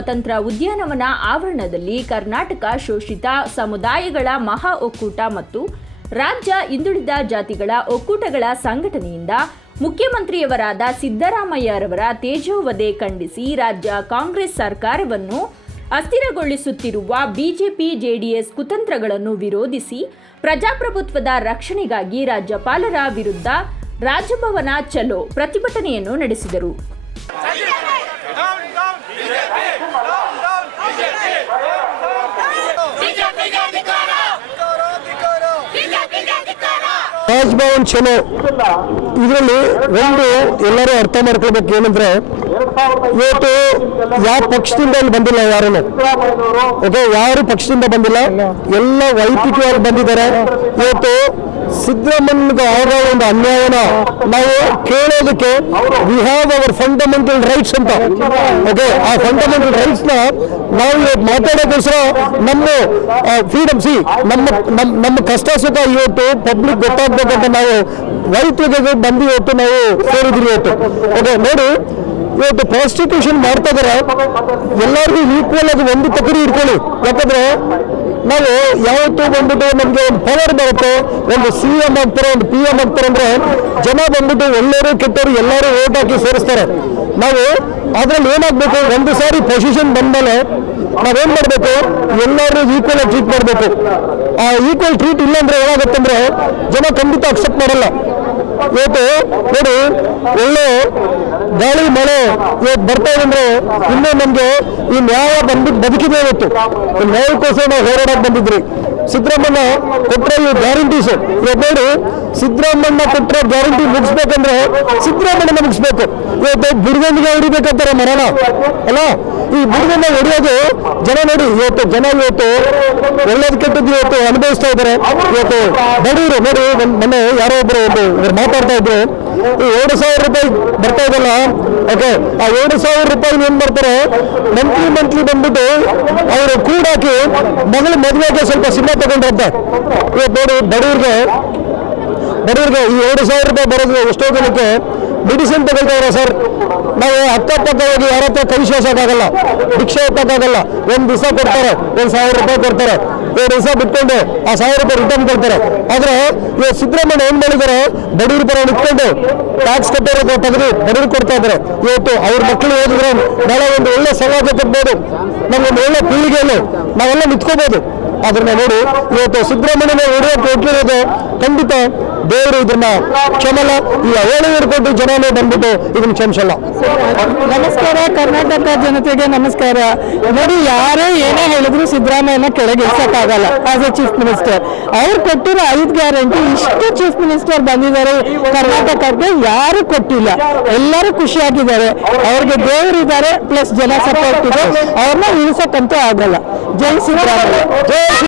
ಸ್ವತಂತ್ರ ಉದ್ಯಾನವನ ಆವರಣದಲ್ಲಿ ಕರ್ನಾಟಕ ಶೋಷಿತ ಸಮುದಾಯಗಳ ಮಹಾ ಒಕ್ಕೂಟ ಮತ್ತು ರಾಜ್ಯ ಹಿಂದುಳಿದ ಜಾತಿಗಳ ಒಕ್ಕೂಟಗಳ ಸಂಘಟನೆಯಿಂದ ಮುಖ್ಯಮಂತ್ರಿಯವರಾದ ಸಿದ್ದರಾಮಯ್ಯರವರ ತೇಜೋವಧೆ ಖಂಡಿಸಿ ರಾಜ್ಯ ಕಾಂಗ್ರೆಸ್ ಸರ್ಕಾರವನ್ನು ಅಸ್ಥಿರಗೊಳಿಸುತ್ತಿರುವ ಬಿಜೆಪಿ ಜೆಡಿಎಸ್ ಕುತಂತ್ರಗಳನ್ನು ವಿರೋಧಿಸಿ ಪ್ರಜಾಪ್ರಭುತ್ವದ ರಕ್ಷಣೆಗಾಗಿ ರಾಜ್ಯಪಾಲರ ವಿರುದ್ಧ ರಾಜಭವನ ಚಲೋ ಪ್ರತಿಭಟನೆಯನ್ನು ನಡೆಸಿದರು. ರಾಜ್ಭವನ್ ಚಲೋ. ಇದರಲ್ಲಿ ಒಂದು ಎಲ್ಲರೂ ಅರ್ಥ ಮಾಡ್ಕೊಳ್ಬೇಕು ಏನಂದ್ರೆ, ಇವತ್ತು ಯಾವ ಪಕ್ಷದಿಂದ ಅಲ್ಲಿ ಬಂದಿಲ್ಲ ಯಾರನ್ನು ಓಕೆ ಯಾರು ಪಕ್ಷದಿಂದ ಬಂದಿಲ್ಲ. ಎಲ್ಲ ವೈಯಕ್ತಿಕವಾಗಿ ಬಂದಿದ್ದಾರೆ. ಇವತ್ತು ಸಿದ್ದರಾಮಯ್ಯನಿಗೆ ಅವರ ಒಂದು ಅನ್ಯಾಯನ ನಾವು ಕೇಳೋದಕ್ಕೆ we have our fundamental rights ಅಂತ. ಓಕೆ ಆ ಫಂಡಮೆಂಟಲ್ ರೈಟ್ಸ್ನ ನಾವು ಮಾತಾಡೋಕ್ಕೋಸ್ಕರ ನಮ್ಮ ಫ್ರೀಡಮ್ ಸಿ ನಮ್ಮ ನಮ್ಮ ನಮ್ಮ ಕಷ್ಟ ಸುಖ ಇವತ್ತು ಪಬ್ಲಿಕ್ ಗೊತ್ತಾಗ್ಬೇಕಂತ ನಾವು ರೈತರಿಗೆ ಬಂದು ಇವತ್ತು ನಾವು ಸೇರಿದ್ರಿ ಇವತ್ತು. ಓಕೆ ನೋಡಿ, ಇವತ್ತು ಪ್ರಾಸ್ಟಿಟ್ಯೂಷನ್ ಮಾಡ್ತಾ ಇದಾರೆ ಎಲ್ಲರಿಗೂ ಈಕ್ವಲ್ ಆಗಿ ಒಂದು ತಕರಿ ಇಟ್ಕೊಳ್ಳಿ. ಯಾಕಂದ್ರೆ ನಾವು ಯಾವತ್ತು ಬಂದ್ಬಿಟ್ಟು ನಮಗೆ ಒಂದು ಪವರ್ ಬರುತ್ತೆ. ಒಂದು ಸಿ ಎಂ ಆಗ್ತಾರೆ ಒಂದು ಪಿ ಎಂ ಆಗ್ತಾರೆ ಅಂದ್ರೆ ಜನ ಬಂದ್ಬಿಟ್ಟು ಎಲ್ಲರೂ ಕೆಟ್ಟವರು ಎಲ್ಲರೂ ಓಟ್ ಹಾಕಿ ಸೇರಿಸ್ತಾರೆ. ನಾವು ಅದ್ರಲ್ಲಿ ಏನಾಗಬೇಕು? ಒಂದು ಸಾರಿ ಪೊಸಿಷನ್ ಬಂದಮೇಲೆ ನಾವೇನ್ ಮಾಡಬೇಕು? ಎಲ್ಲರೂ ಈಕ್ವಲ್ ಆಗಿ ಟ್ರೀಟ್ ಮಾಡಬೇಕು. ಆ ಈಕ್ವಲ್ ಟ್ರೀಟ್ ಇಲ್ಲ ಅಂದ್ರೆ ಏನಾಗುತ್ತೆ ಅಂದ್ರೆ ಜನ ಖಂಡಿತ ಅಕ್ಸೆಪ್ಟ್ ಮಾಡಲ್ಲ. ಇವತ್ತು ನೋಡಿ, ಒಳ್ಳೆ ಗಾಳಿ, ಮಳೆ ಇವತ್ತು ಬರ್ತಾ ಇದೆ ಇನ್ನೂ ನಮ್ಗೆ ಈ ನ್ಯಾಯ ಬಂದ್ಬಿಟ್ಟು ಬದುಕಿದೆ ಇವತ್ತು ನ್ಯಾಯಕ್ಕೋಸ್ಕರ ನಾವು ಹೋರಾಡಕ್ಕೆ ಬಂದಿದ್ರಿ. ಸಿದ್ದರಾಮಯ್ಯ ಕೊಟ್ಟರೆ ಈ ಗ್ಯಾರಂಟೀಸ್ ಇವತ್ತು ನೋಡಿ, ಸಿದ್ದರಾಮಯ್ಯ ಕೊಟ್ಟರೆ ಗ್ಯಾರಂಟಿ ಮುಗಿಸ್ಬೇಕಂದ್ರೆ ಸಿದ್ದರಾಮಯ್ಯನ ಮುಗಿಸ್ಬೇಕು. ಇವತ್ತು ಬುಡಗಂಡಿಗೆ ಹೊಡಿಬೇಕಂತಾರೆ ಮರಣ. ಅಲ್ಲ, ಈ ಬುಡಗನ್ನ ಹೊಡೆಯೋದು ಜನ ನೋಡಿ, ಇವತ್ತು ಜನ ಇವತ್ತು ಒಳ್ಳೇದು ಕೆಟ್ಟದ್ದು ಇವತ್ತು ಅನುಭವಿಸ್ತಾ ಇದ್ದಾರೆ. ಇವತ್ತು ಬಡವರು ನೋಡಿ ಮೊನ್ನೆ ಯಾರೋ ಒಬ್ರು ಒಂದು ಮಾತಾಡ್ತಾ ಇದ್ರು. ಎರಡು ಸಾವಿರ ರೂಪಾಯಿ ಬರ್ತಾ ಇದಲ್ಲ ಓಕೆ ಆ ಎರಡು ಸಾವಿರ ರೂಪಾಯಿ ಏನ್ ಬರ್ತಾರೆ ಮಂತ್ಲಿ ಮಂತ್ಲಿ ಬಂದ್ಬಿಟ್ಟು ಅವರು ಕೂಡಾಕಿ ಮಗಳ ಮದುವೆಗೆ ಸ್ವಲ್ಪ ಸಿನಿಮಾ ತಗೊಂಡ್ರಂತೆ. ಇವತ್ತು ನೋಡಿ, ಬಡವ್ರಿಗೆ ಬಡವ್ರಿಗೆ ಈ ಎರಡು ಸಾವಿರ ರೂಪಾಯಿ ಬರೋದ್ರೆ ಎಷ್ಟೋ ಜನಕ್ಕೆ ಮೆಡಿಸಿನ್ ತಗೊಳ್ತಾವ್ರ ಸರ್. ನಾವು ಅಕ್ಕಪಕ್ಕ ಹೋಗಿ ಯಾರ ಹತ್ರ ಕೈ ಭಿಕ್ಷೆ ಎತ್ತಕ್ಕಾಗಲ್ಲ ಒಂದು ದಿವಸ ಕೊಡ್ತಾರೆ, ಒಂದು ಸಾವಿರ ರೂಪಾಯಿ ಕೊಡ್ತಾರೆ. ಎರಡು ದಿವಸ ಬಿಟ್ಕೊಂಡು ಆ ಸಾವಿರ ರೂಪಾಯಿ ರಿಟರ್ನ್ ಕೊಡ್ತಾರೆ. ಆದ್ರೆ ಇವಾಗ ಸಿದ್ದರಾಮಯ್ಯ ಏನ್ ಮಾಡಿದ್ದಾರೆ? ಬಡವ್ರ ಪರ ನಿಂತ್ಕೊಂಡು ಟ್ಯಾಕ್ಸ್ ಕಟ್ಟೋರು ತೆಗೆದು ಬಡವ್ರಿಗೆ ಕೊಡ್ತಾ ಇದ್ದಾರೆ. ಇವತ್ತು ಅವ್ರ ಮಕ್ಕಳು ಹೋದ್ರೆ ನಾಳೆ ಒಂದು ಒಳ್ಳೆ ಸಮಾಜ ಕಟ್ಬೋದು. ನಮ್ಗೊಂದು ಒಳ್ಳೆ ಪೀಳಿಗೆಯಲ್ಲಿ ನಾವೆಲ್ಲ ನಿಂತ್ಕೋಬಹುದು ಅದನ್ನ ನೋಡಿ, ಇವತ್ತು ಸಿದ್ದರಾಮಯ್ಯನ ಹೊಡೆಯೋಕೆ ಕೊಟ್ಟಿರೋದು ಖಂಡಿತ ದೇವರು ಇದನ್ನ ಕ್ಷಮಲ್ಲ ಈ ಅವಳಿ ಹಿಡ್ಕೊಂಡು ಜನನೇ ಬಂದ್ಬಿಟ್ಟು ಇದನ್ನ ಕ್ಷಮಿಸಲ್ಲ. ನಮಸ್ಕಾರ, ಕರ್ನಾಟಕ ಜನತೆಗೆ ನಮಸ್ಕಾರ. ನೋಡಿ, ಯಾರೇ ಏನೇ ಹೇಳಿದ್ರು ಸಿದ್ದರಾಮಯ್ಯನ ಕೆಳಗೆ ಇಳಿಸಕ್ಕಾಗಲ್ಲ ಆಸ್ ಎ ಚೀಫ್ ಮಿನಿಸ್ಟರ್ ಅವ್ರು ಕೊಟ್ಟಿರೋ ಐದು ಗ್ಯಾರಂಟಿ ಇಷ್ಟು ಚೀಫ್ ಮಿನಿಸ್ಟರ್ ಬಂದಿದ್ದಾರೆ. ಕರ್ನಾಟಕಕ್ಕೆ ಯಾರು ಕೊಟ್ಟಿಲ್ಲ. ಎಲ್ಲರೂ ಖುಷಿಯಾಗಿದ್ದಾರೆ. ಅವ್ರಿಗೆ ದೇವರಿದ್ದಾರೆ ಪ್ಲಸ್ ಜನ ಸಪೋರ್ಟ್ ಇದೆ. ಅವ್ರನ್ನ ಇಳಿಸಕ್ಕಂತೂ ಆಗಲ್ಲ. ಜೈ ಸಿದ್ದರಾಮಯ್ಯ.